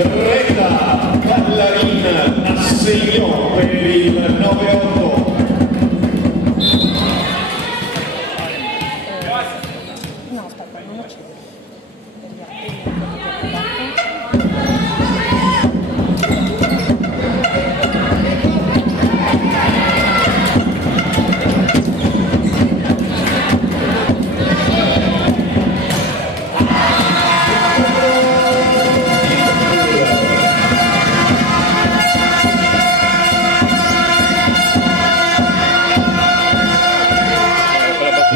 Greta Ballarina assegno per il 9-8. No, aspetta, non lo c'è.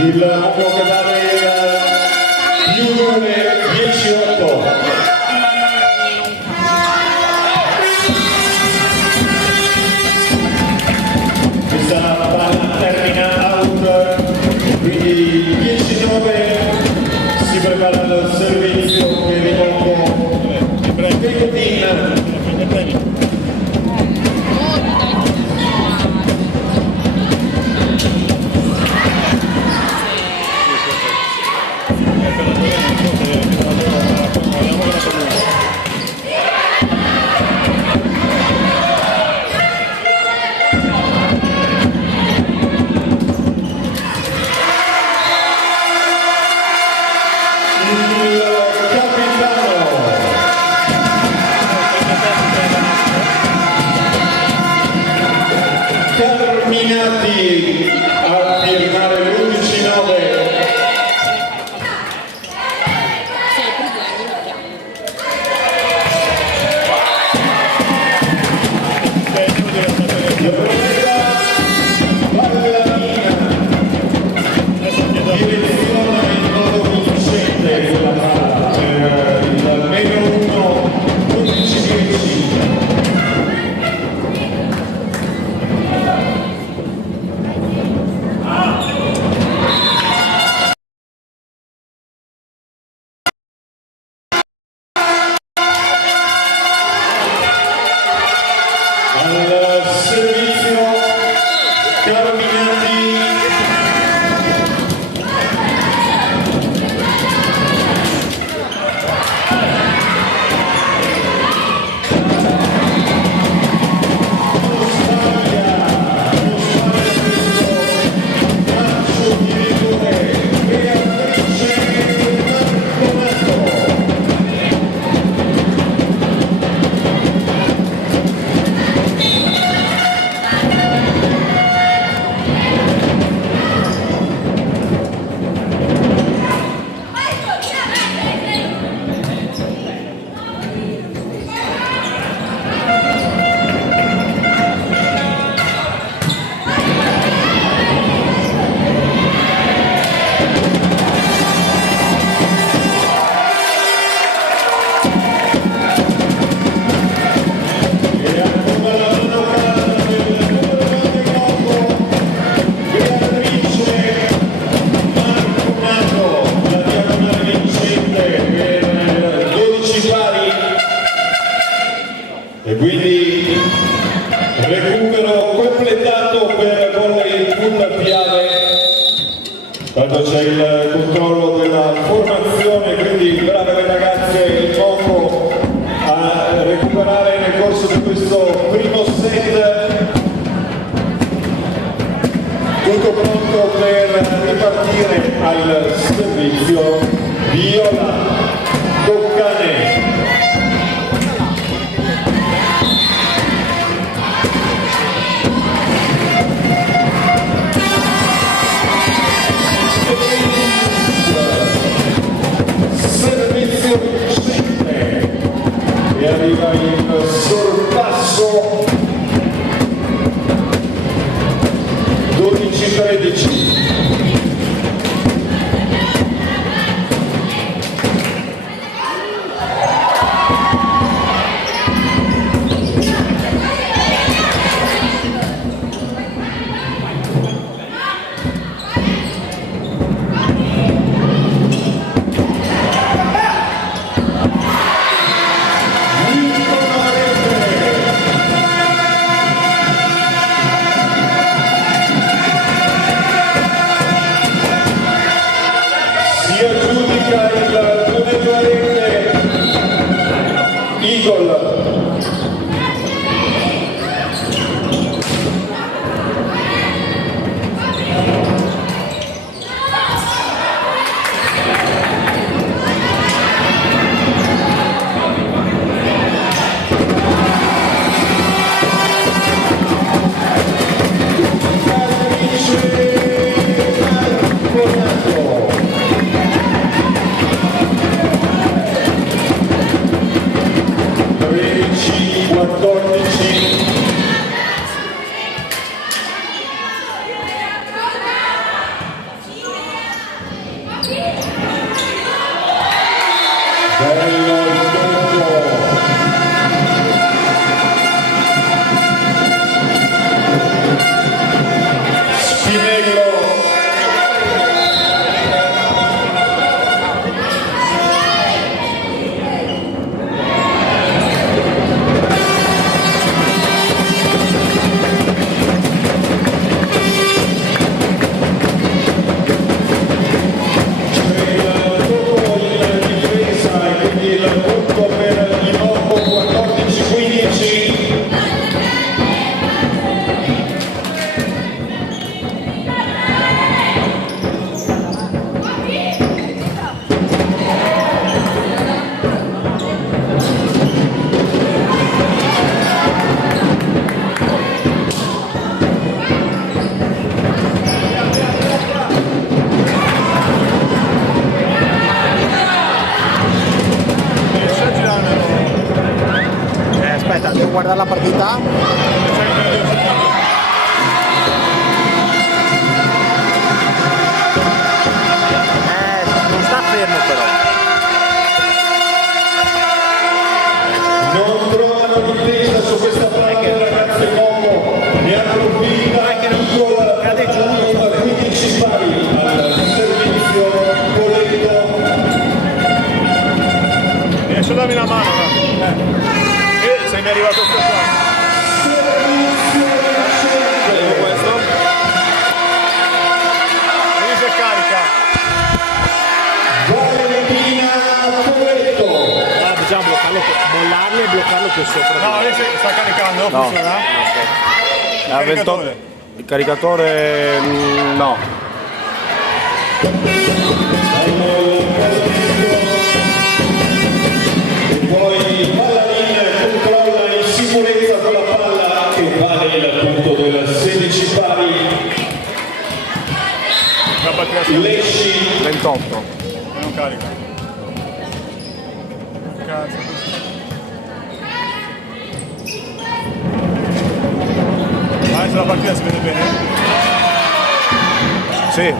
Il monocadale più 10-8. Questa palla termina out, quindi 10-9, si prepara il servizio per il Monco Pecotin. Terminati a firmare l'11-9. Al servizio Carminati. E quindi recupero completato per volley full piave quando c'è il controllo della formazione, quindi brave le ragazze il Monco a recuperare nel corso di questo primo set. Tutto pronto per ripartire al servizio Viola Toccane. E arriva in sorpasso 12-13. Nico Eagle. Devo guardare la partita. Non sta fermo però. Non trovano difesa su questa palla del ragazzo Momo, ne approfitta cade giù, con 15 pari al servizio Coletto. Riesci a darmi una mano? Sei mi è arrivato questo qua. Vedevo questo. Vedi se carica. Valentina Coletto. Bisogna bloccarlo, mollarlo e bloccarlo qui sopra. No, lei sta caricando, No. funziona? Ha 28. Il caricatore no. E poi Ballarina controlla in sicurezza con la palla che vale il punto del 16 pari. La batteria Lesci 28. non carica. Cazzo. Adesso la partita si vede bene? Sì.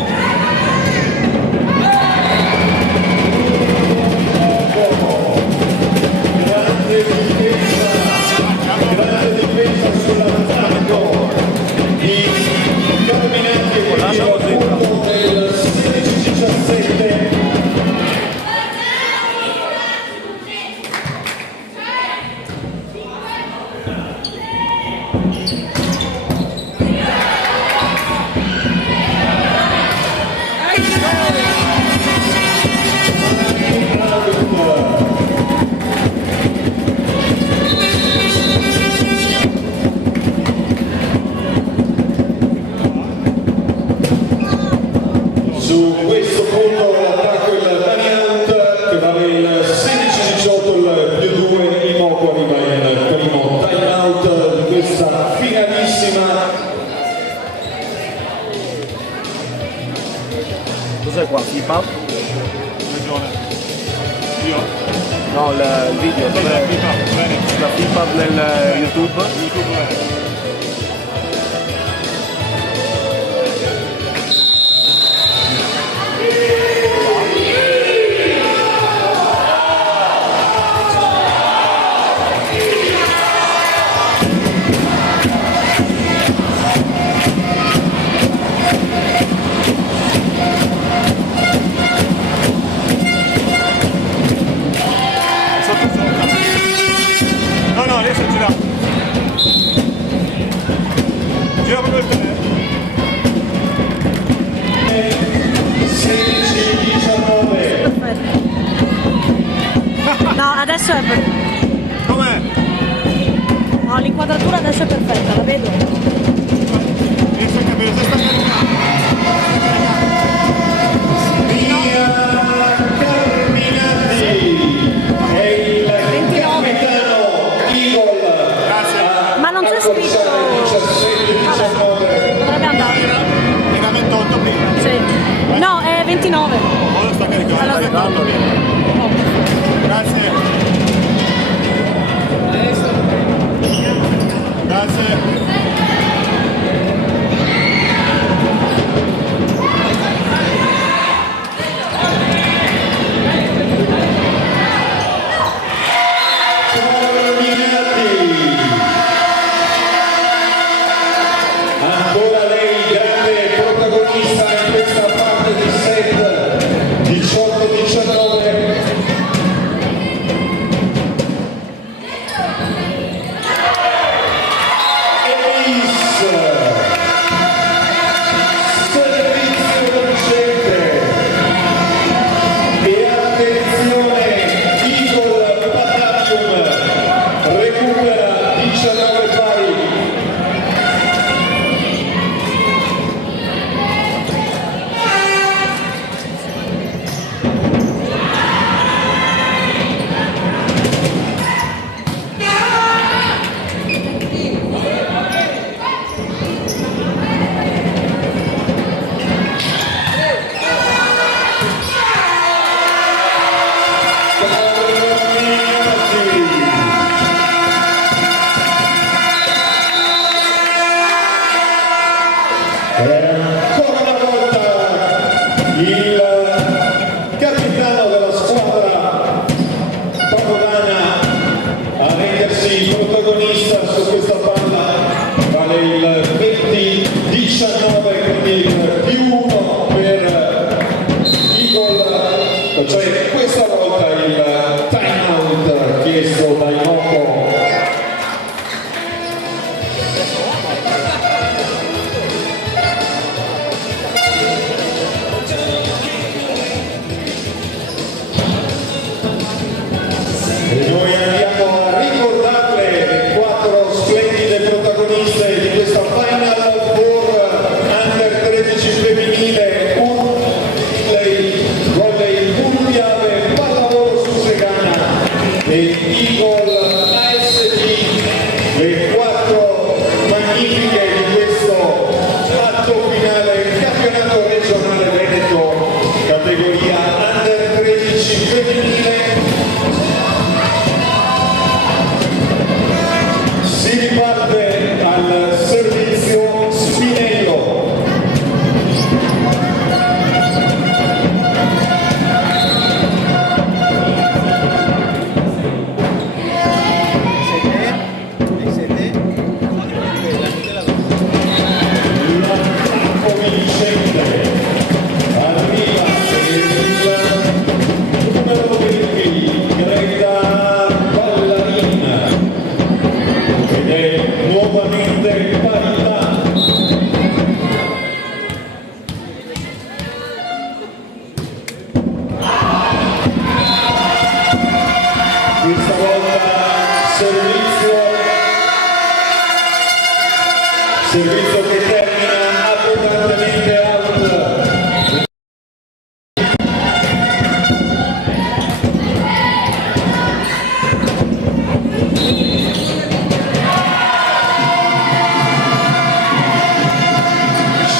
grande difesa sull'attacco di Carminati e Lascialo il punto del 16-17. Su questo punto l'attacco il Dani Out che vale il 16-18, il più 2, Imoco arriva il primo time out di questa finalissima. Cos'è qua? FIFA? Ragione. Io? No, il video. Bene, bene. La FIFA nel YouTube. YouTube bene. No, no, adesso gira. Gira proprio il piede. 16-19. No, adesso è per... Com'è? No, l'inquadratura adesso è perfetta, la vedo. Riesci a capire se sta caricando? Via Carminati e il 29. capitano Eagle. Grazie. Ma non c'è scritto. 17-19. Potrebbe andare. Era 28 prima. Sì. No, è 29. Ora sta caricando. Allora, Grazie. Grazie. Ancora lei grande protagonista in questa parte di set 18-19. Servizio vincente e attenzione, Eagle Battalion recupera 19 pari. Ancora una volta il capitano della squadra padovana a rendersi protagonista su questa palla, vale il 20-19, quindi il +1 per Eagle, cioè questa volta il time out chiesto dai Moco. E noi andiamo a ricordarle le 4 splendide protagoniste di questa Final Four Under 13 femminile, volley Puglia, pallavolo Susegana e Eagle ASD, le 4 magnifiche di questo atto finale campionato regionale Veneto, categoria Under 13 femminile. Si riparte al servizio Spinello. L'attacco vincente arriva il numero 20, Greta Ballarina, ed è nuovamente parità. Questa volta servizio che termina abbondantemente out.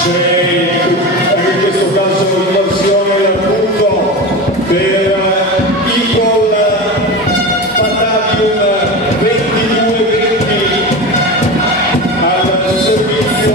C'è anche in questo caso l'inversione del punto per Eagle Battalion 22-20 al servizio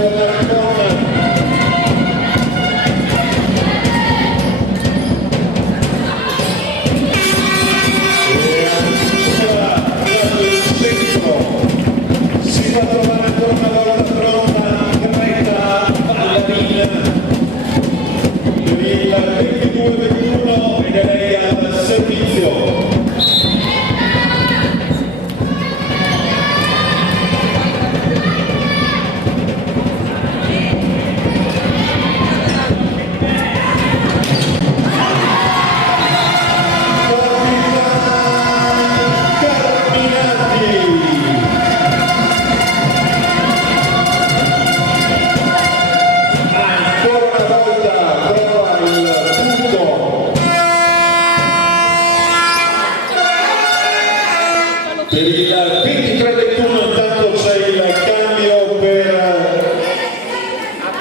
Per il 23-21 intanto c'è il cambio per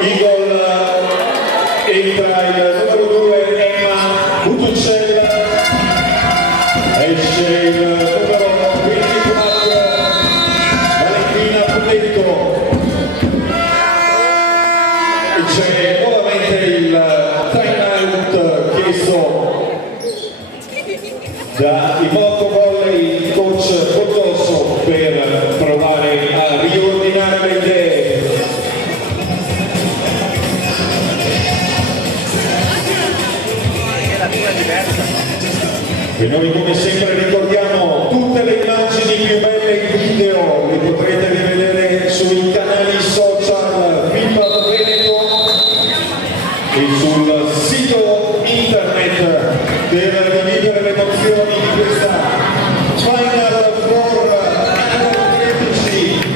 Eagle, entra il numero 2 Emma Butucella, esce il numero 24 Valentina Puletto e c'è nuovamente il time out chiesto da Imoco Volley, coach Botosso, per provare a riordinare le idee. E noi come sempre ricordiamo tutte le immagini più belle in video, le potrete rivedere sui canali social FIPAB Veneto e sul sito internet per rivivere le emozioni di questa Final Four Under 13.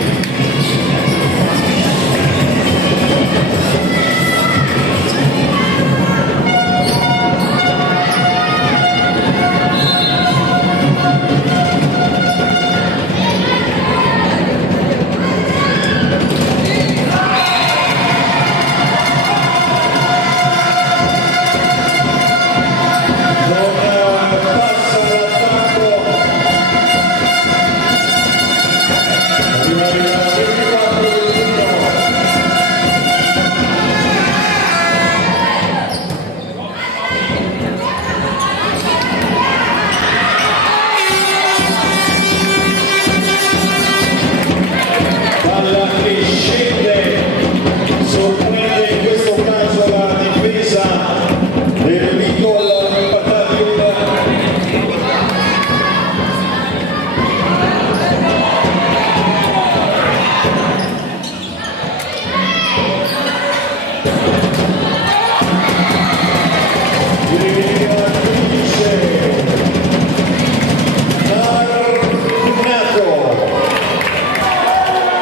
Palla che scende, sorprende in questo caso la difesa dell'Eagle Battalion.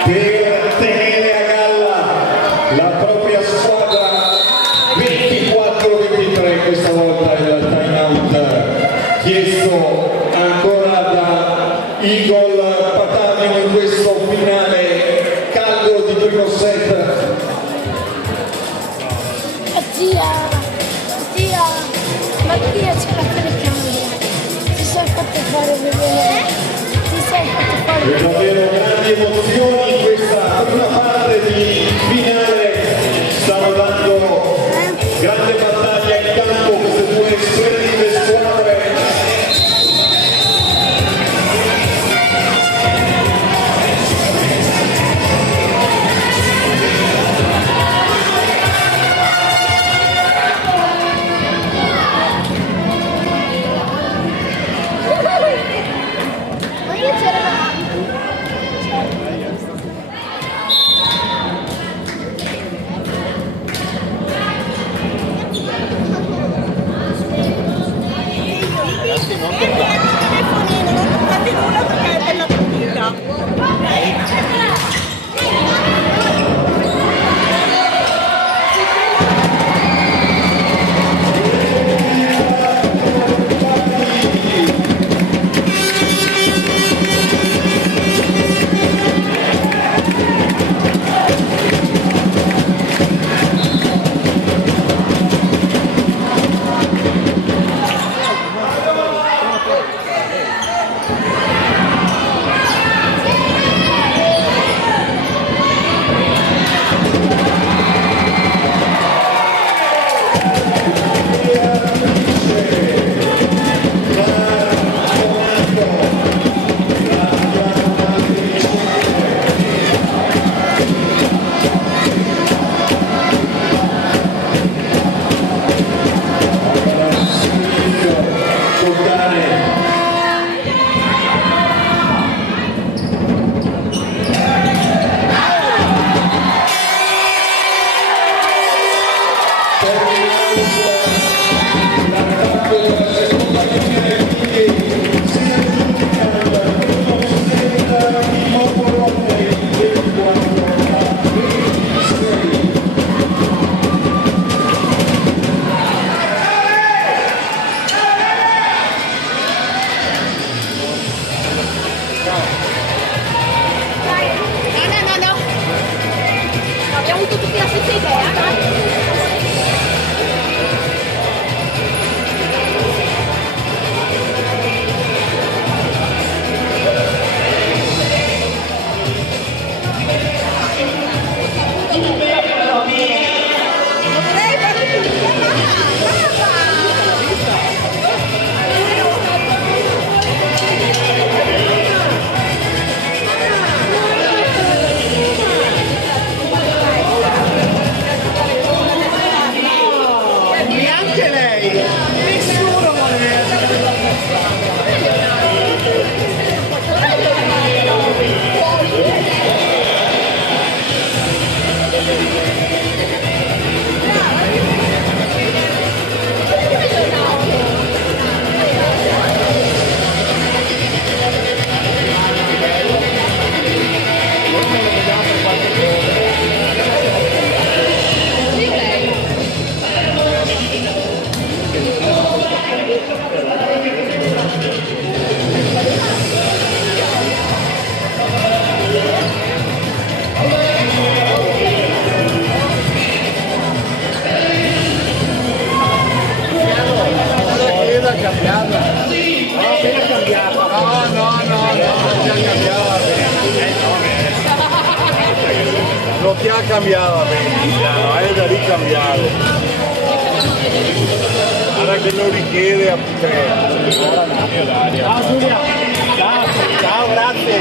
Per tenere a galla la propria squadra, 24-23 questa volta il time out chiesto ancora da Eagle Battalion in questo finale caldo di primo set. Ma Tia c'è la telecamera, ti sei fatto fare vedere, ti sei fatto fare Per davvero grandi emozioni in questa prima parte di finale, stanno dando grande battaglia in campo queste due splendide squadre. Ma io c'ero bloquear cambiaba, Emiliano, è da ricambiare. Guarda che non richiede a tre. Ciao Giulia. Ciao, ciao, grazie,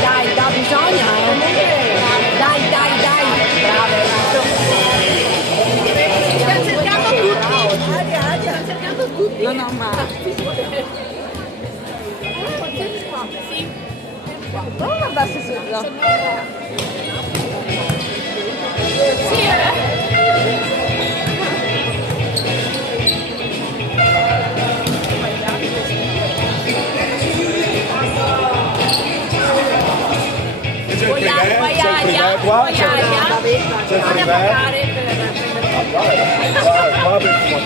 Dai, da bisogna. Dai, bravo. Stiamo cercando tutti. No, ma. Sì. Non guardarsi subito. Sì, C'è il privé qua, c'è il qua per il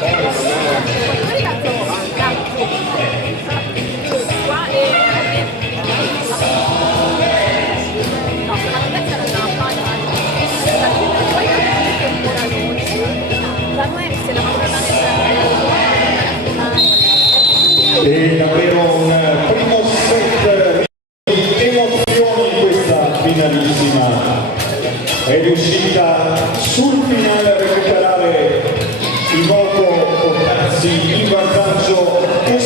E davvero un primo set di emozioni in questa finalissima. È riuscita sul finale a recuperare il Imoco, portarsi in vantaggio 1-0,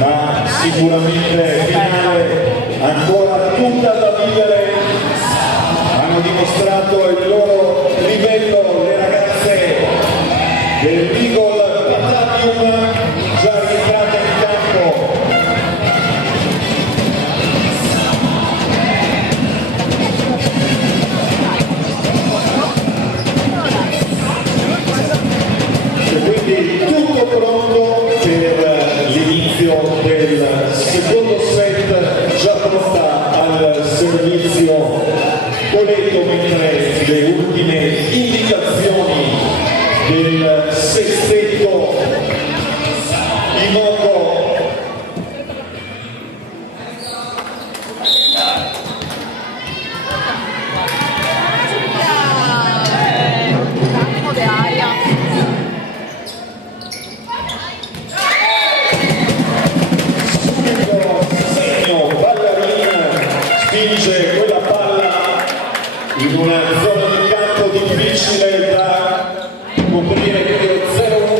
ma sicuramente finale ancora tutta da vivere. Hanno dimostrato il loro livello le ragazze del Eagle Battalion, già rientrate in campo. E quindi tutto pronto per l'inizio del secondo set, già pronta al servizio Coletto, mentre le ultime indicazioni del sestetto Imoco. Subito segno ballerina, spinge quella palla in una zona di campo difficile da coprire, quindi 0-1.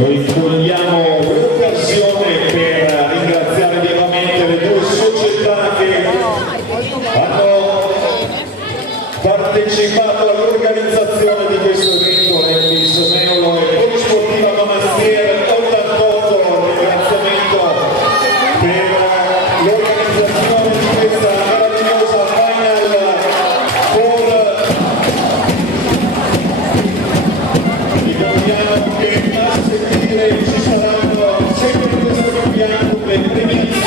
Noi cogliamo l'occasione per ringraziare vivamente le due società che hanno partecipato all'organizzazione di questo evento, Elvis Meolo e Polisportiva Monastir 88. Un ringraziamento per l'organizzazione di questa meravigliosa Final Four. Ricordiamo che a seguire ci saranno sempre in questo impianto le premiazioni.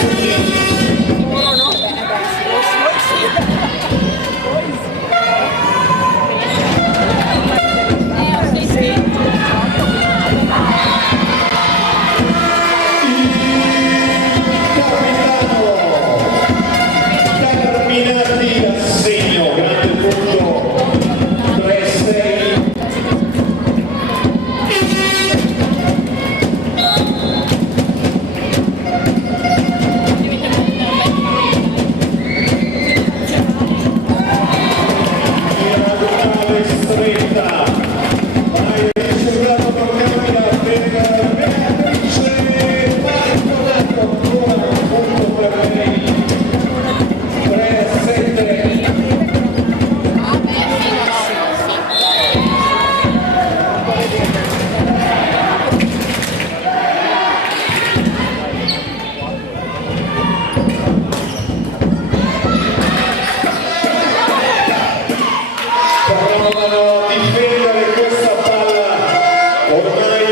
Terminati l'assegno, grande punto 3-6. Diagonale stretta, vai risultato non cambia per Beatrice Marconato, ancora un punto per lei. 3-7. Provano a difendere questa palla ormai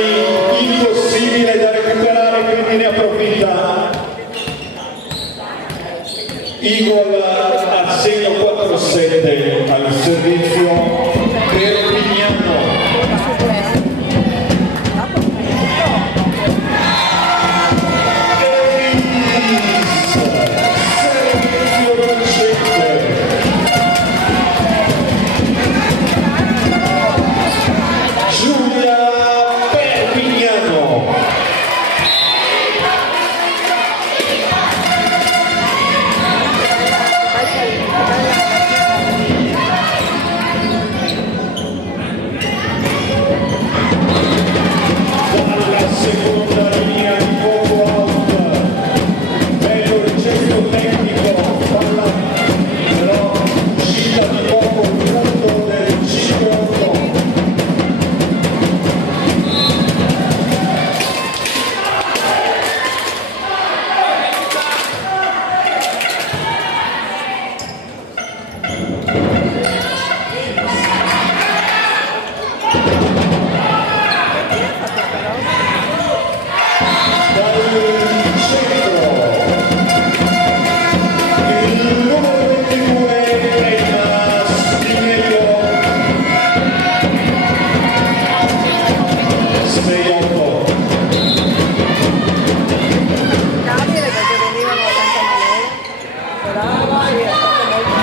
impossibile da recuperare, quindi ne approfitta Igor a segno 4-7 al servizio per Vignano. Servizio vincente. Giulia Perpignano. Dalla seconda linea di poco out, bello il gesto tecnico, palla però uscita di poco, punto del 5-8. Il numero 22 è il Spinello. 6-8. Capire perché venivano tanta male. Brava, sì, è stato molto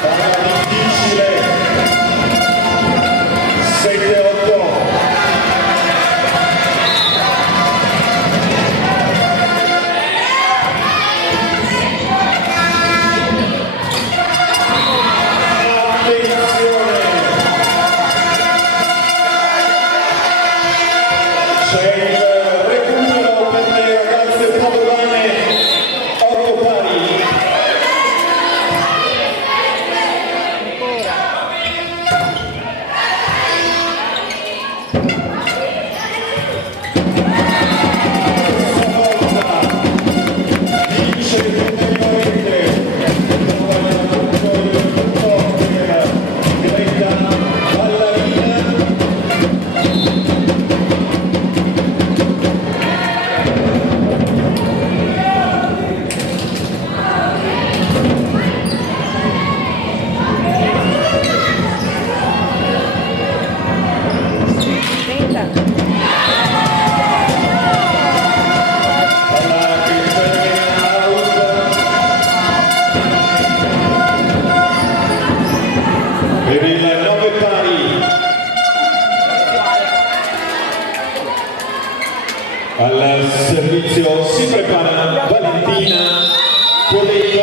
Palla difficile. 7-8. Attenzione! C'è il recupero per le ragazze padovane, 8 pari. Vince il Greta Ballarina. Per il 9 pari al servizio si prepara Valentina Codello.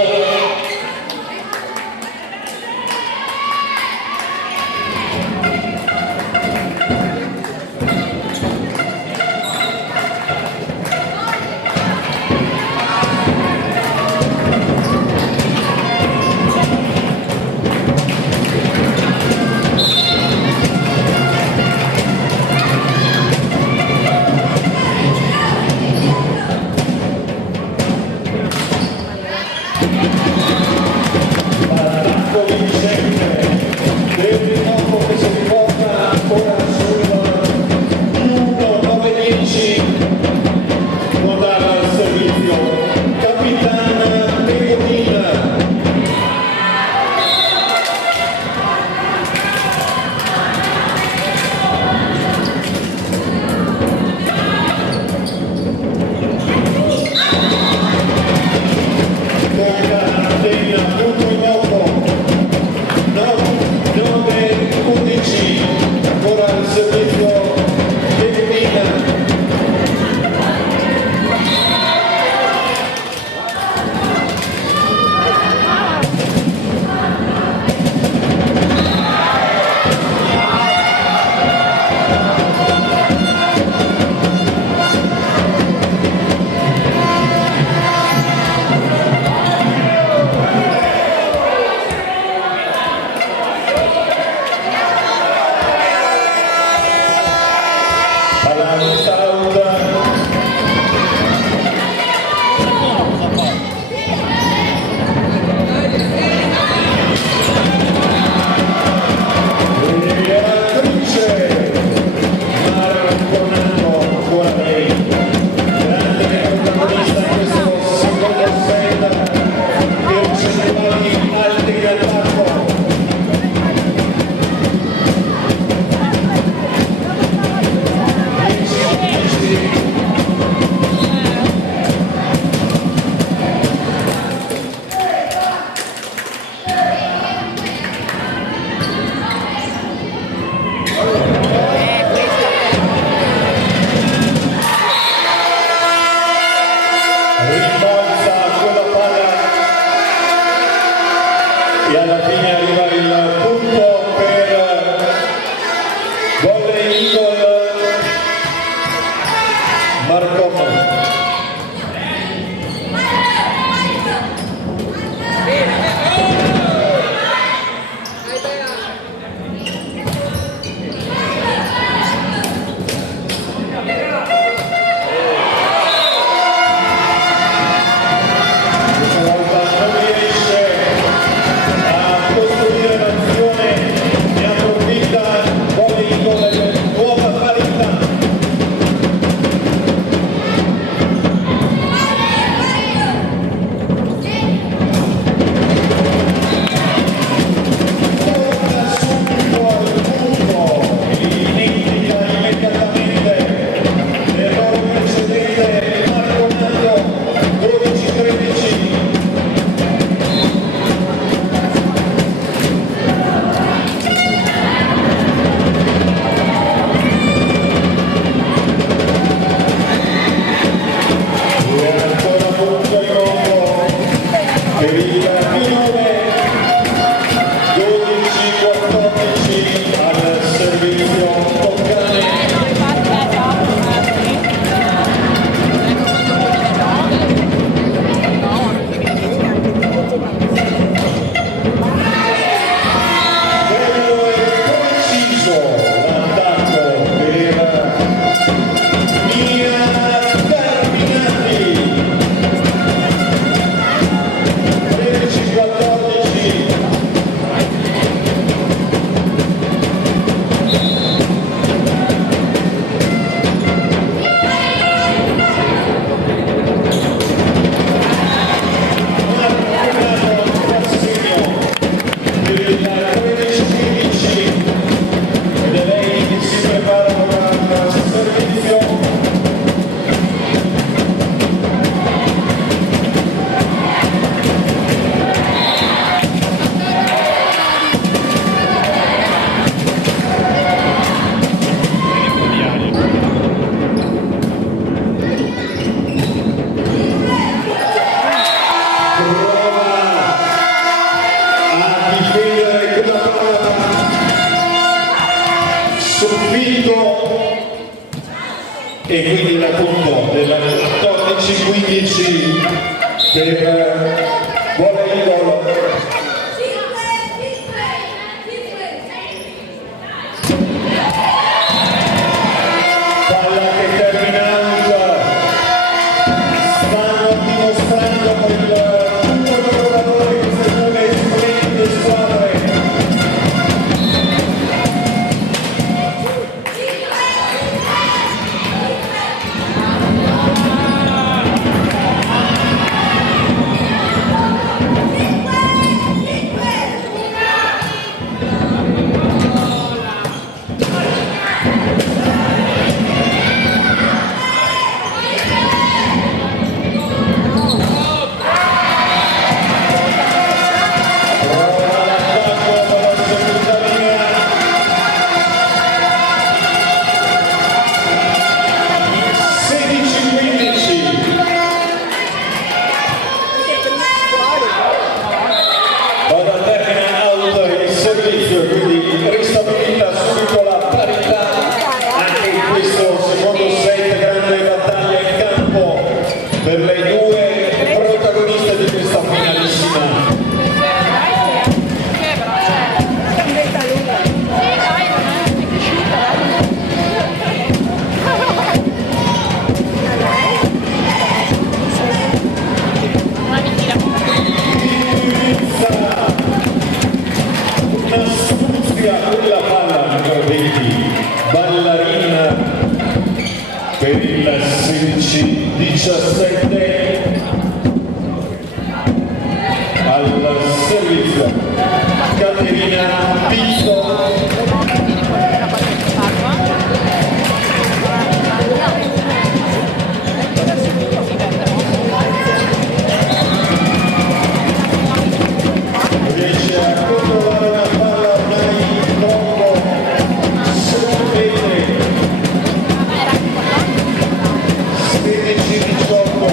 il minore 12-14 al servizio Toccane. Bello e preciso l'attacco per Mia Carminati. 13-14. E quindi la punto del 14-15 per Volleyball. Palla che termina out, stanno dimostrando quel punto lavoratore che si muove splendide squadre. Quindi ristabilita subito la parità anche in questo secondo set, grande battaglia in campo per le due protagoniste di questa finalissima. Quella palla numero 20, ballerina per il 16-17 al servizio Caterina Pizzo. Riesce a controllare una palla ormai troppo sottile. 16-18.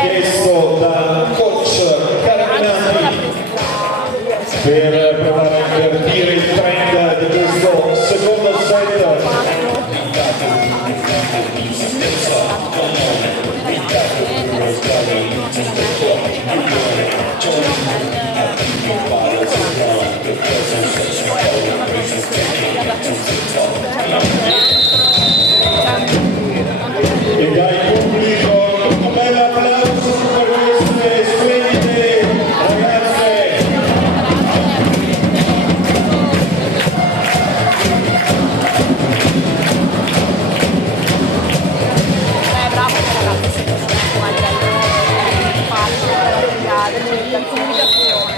Chiesto dal coach Carminati per provare a invertire il trend di questo secondo set. E dai pubblico un bel applauso per queste splendide ragazze. Bravo ragazzi, a livello di palco, della comunicazione.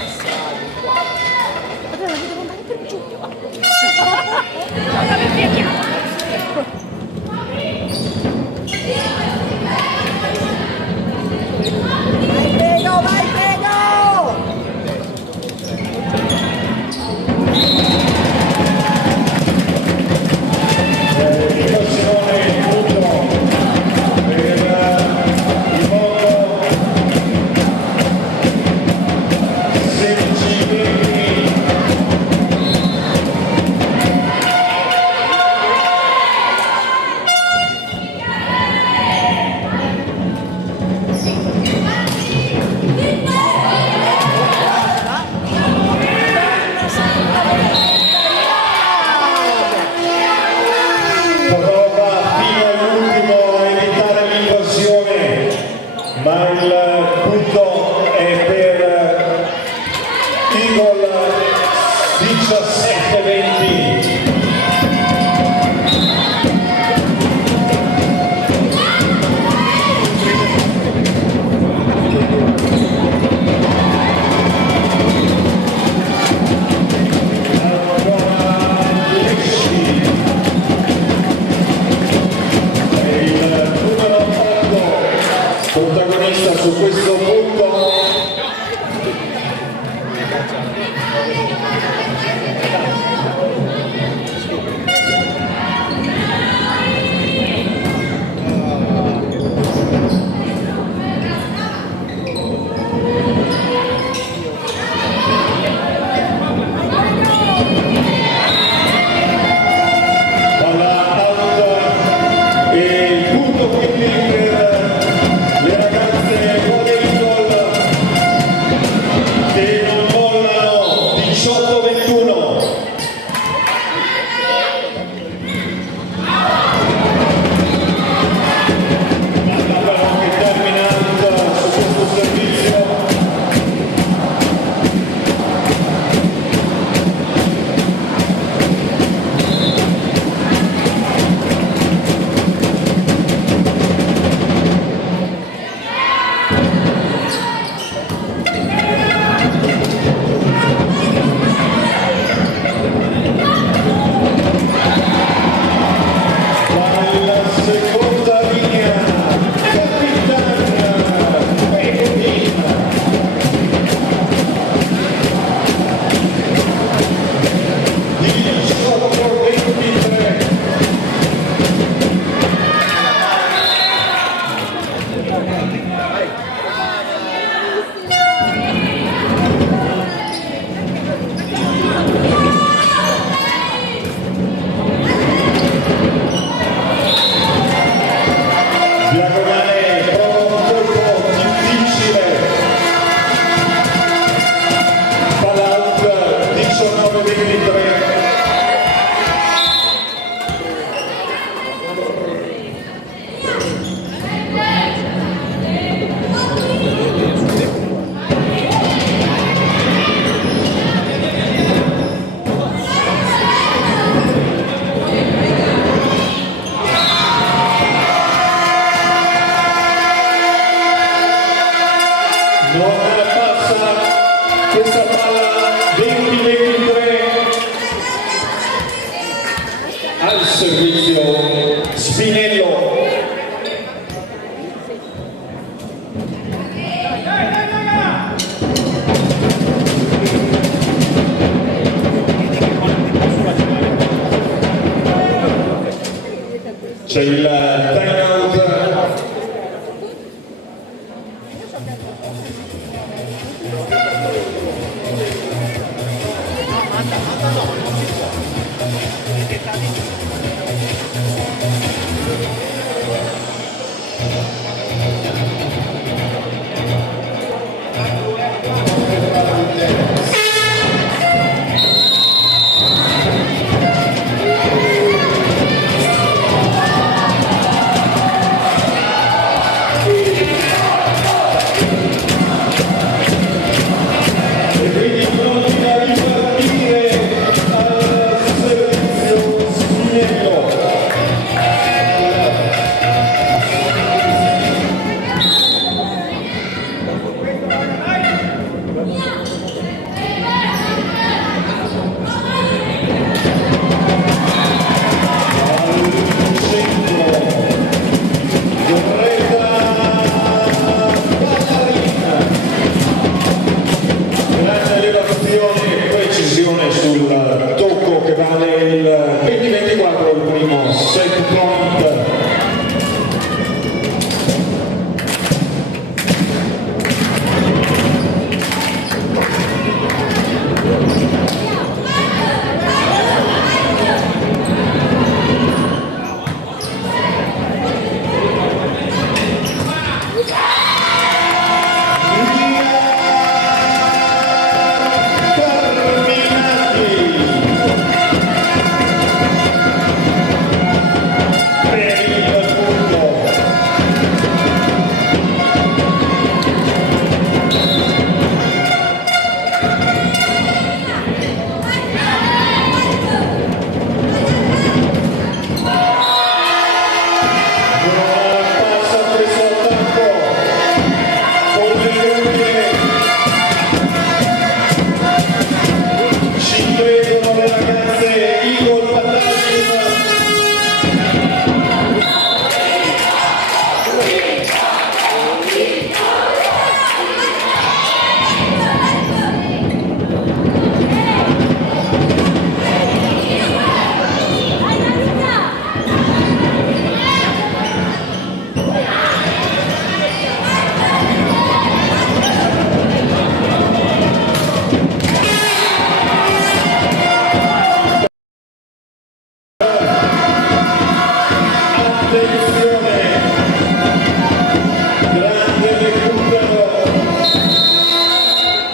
C'è il time out.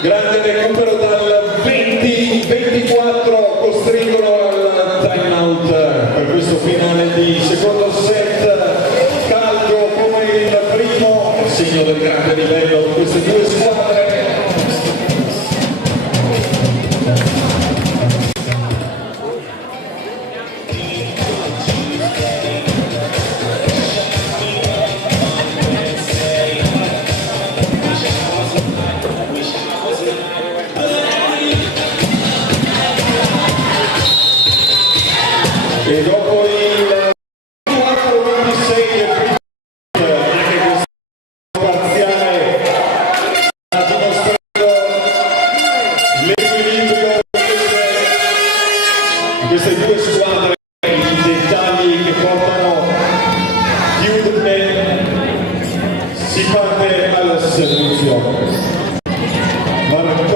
Grande recupero dal 20-24, costringono al time out per questo finale di secondo set, caldo come il primo, segno del grande livello di queste due squadre. E dopo il 4-26 anche questo parziale sta dimostrando l'equilibrio di queste due squadre, i dettagli che portano chiudere. Si parte al servizio. Marcon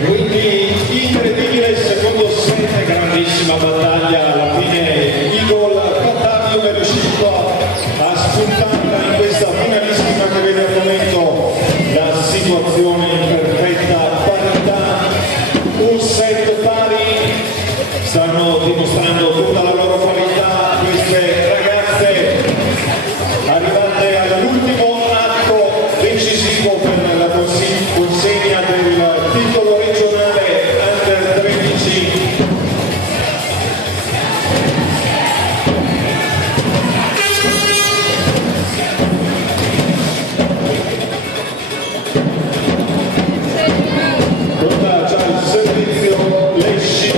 E quindi incredibile il secondo set, grandissima battaglia, alla fine Igor Battaglia è riuscito a spuntarla in questa finalissima che vede al momento la situazione in perfetta parità, un set pari, stanno dimostrando tutta la loro qualità queste ragazze, arrivate all'ultimo atto decisivo per la consegna del titolo regionale Under 13. Pronta già il servizio Lesci.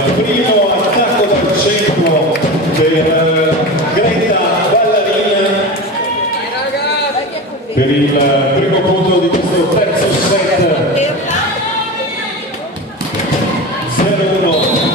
Il primo attacco dal centro per Greta Ballarina per il primo punto di questo terzo set. 0-1.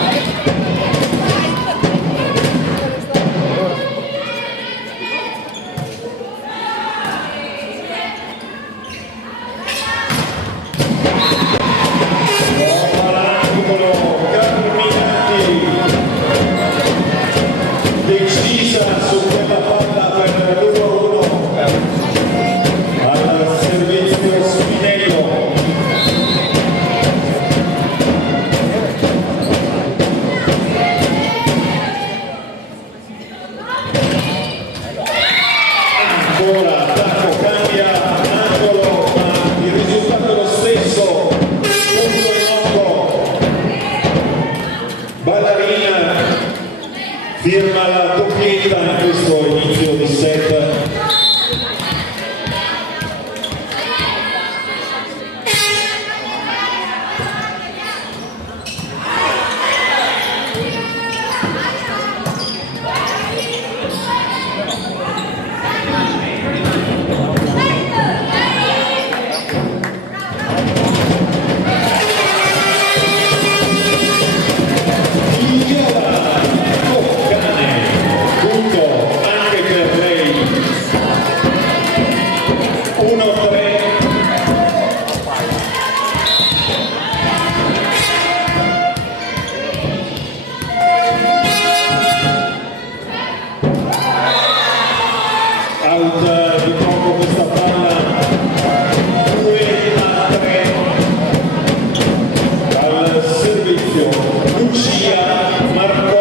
Decisa su quella palla per il numero 1 al servizio Spinello. Ancora attacco, cambia angolo, ma il risultato è lo stesso, punto in occo. Ballarina firma la doppietta in questo inizio di set. Punto anche per lei. 1-3. Out di poco questa palla. 2-3 al servizio Lucia Marconna.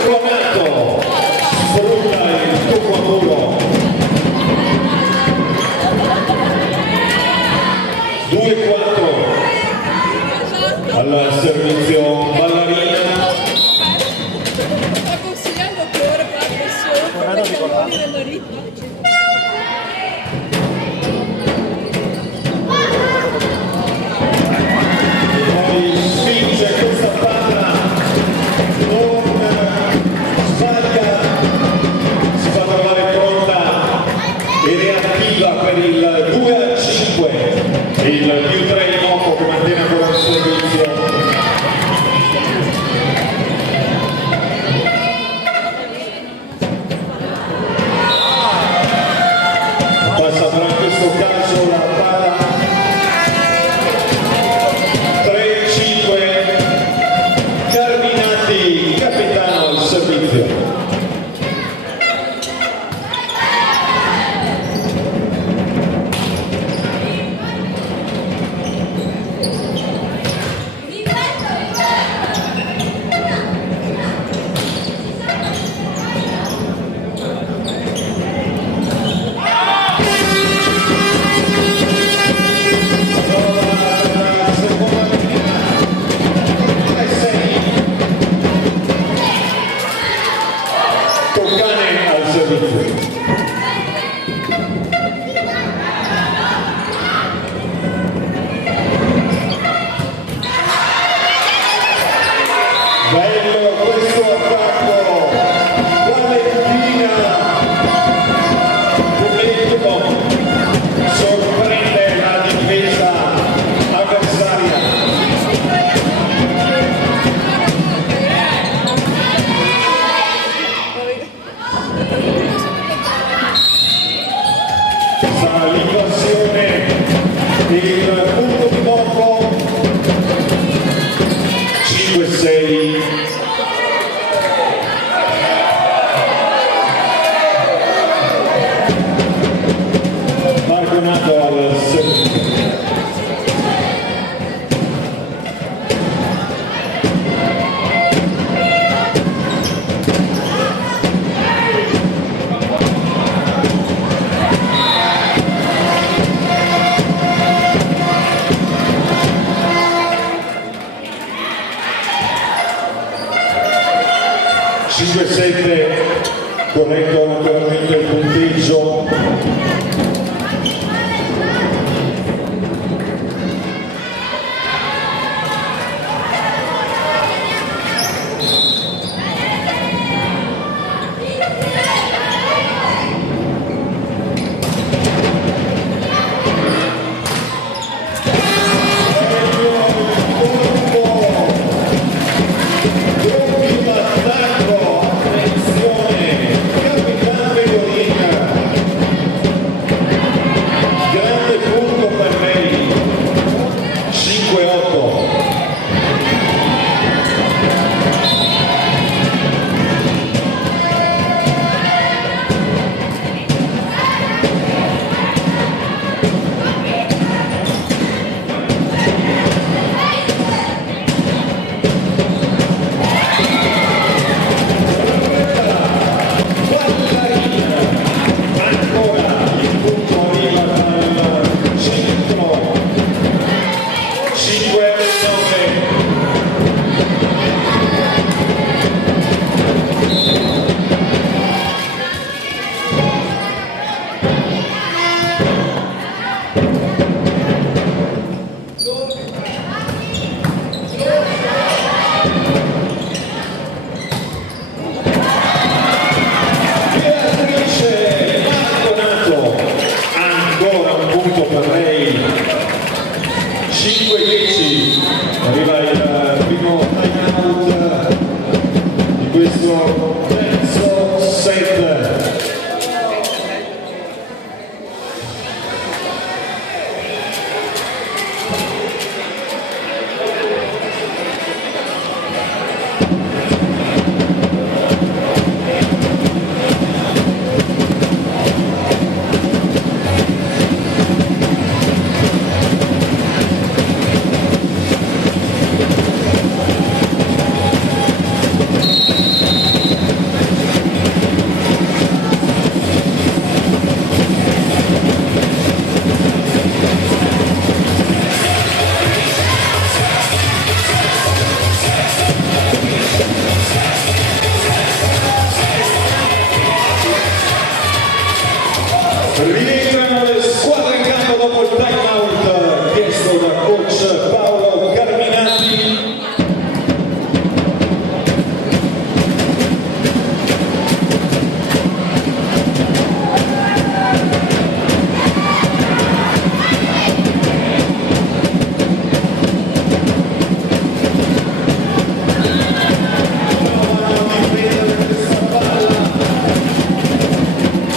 Marconato sfrutta il tocco a muro. 2-4 al servizio Ballarina. Sta consigliando ancora per la del marito. Poi spinge questa palla, non sbaglia, si fa trovare pronta e reattiva per il 2-5, il più 3 in moto che mantiene ancora il servizio. Bello questo attacco, Valentina Puletto sorprende la difesa avversaria. Sarà l'invasione, il punto di blocco 5-6. Marco Nato al servizio. Corretto naturalmente il punteggio. Rientrano le squadre in campo dopo il time out chiesto da coach Paolo Carminati.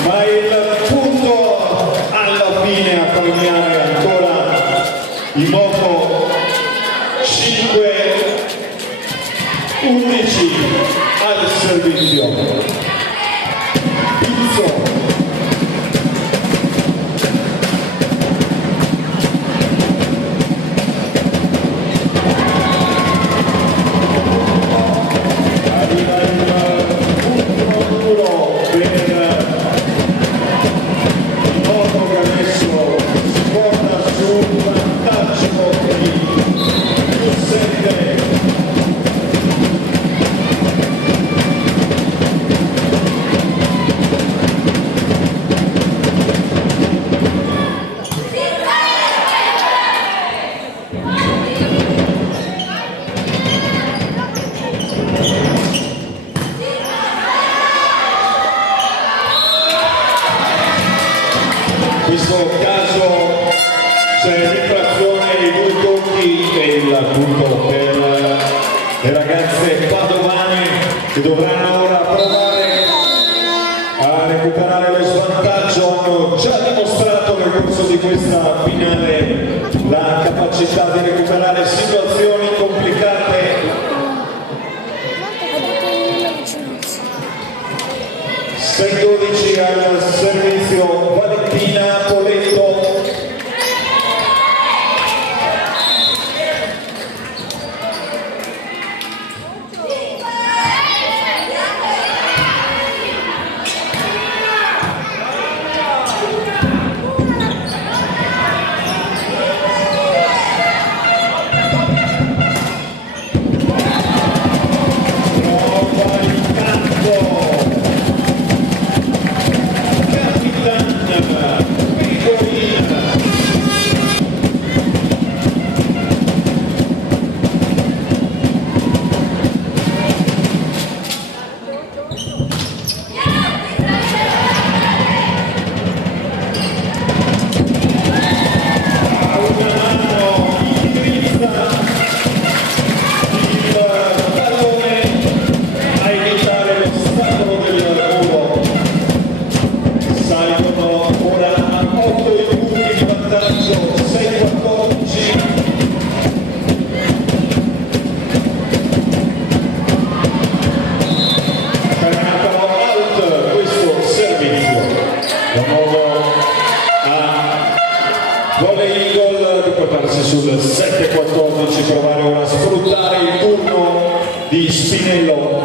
Ma il punto alla fine a premiare ancora i Moto 5-11 al servizio. Pizzo. Arriva il punto duro per Moto che adesso si porta su un vantaggio di +7. questo caso c'è l'infrazione ai 2 tocchi e il punto per le ragazze padovane che dovranno ora provare a recuperare lo svantaggio. Hanno già dimostrato nel corso di questa finale la capacità di recuperare situazioni complicate. 6-12 al servizio Valentina Poletto. Volley Eagle di portarsi sul 7-14, provare ora a sfruttare il turno di Spinello.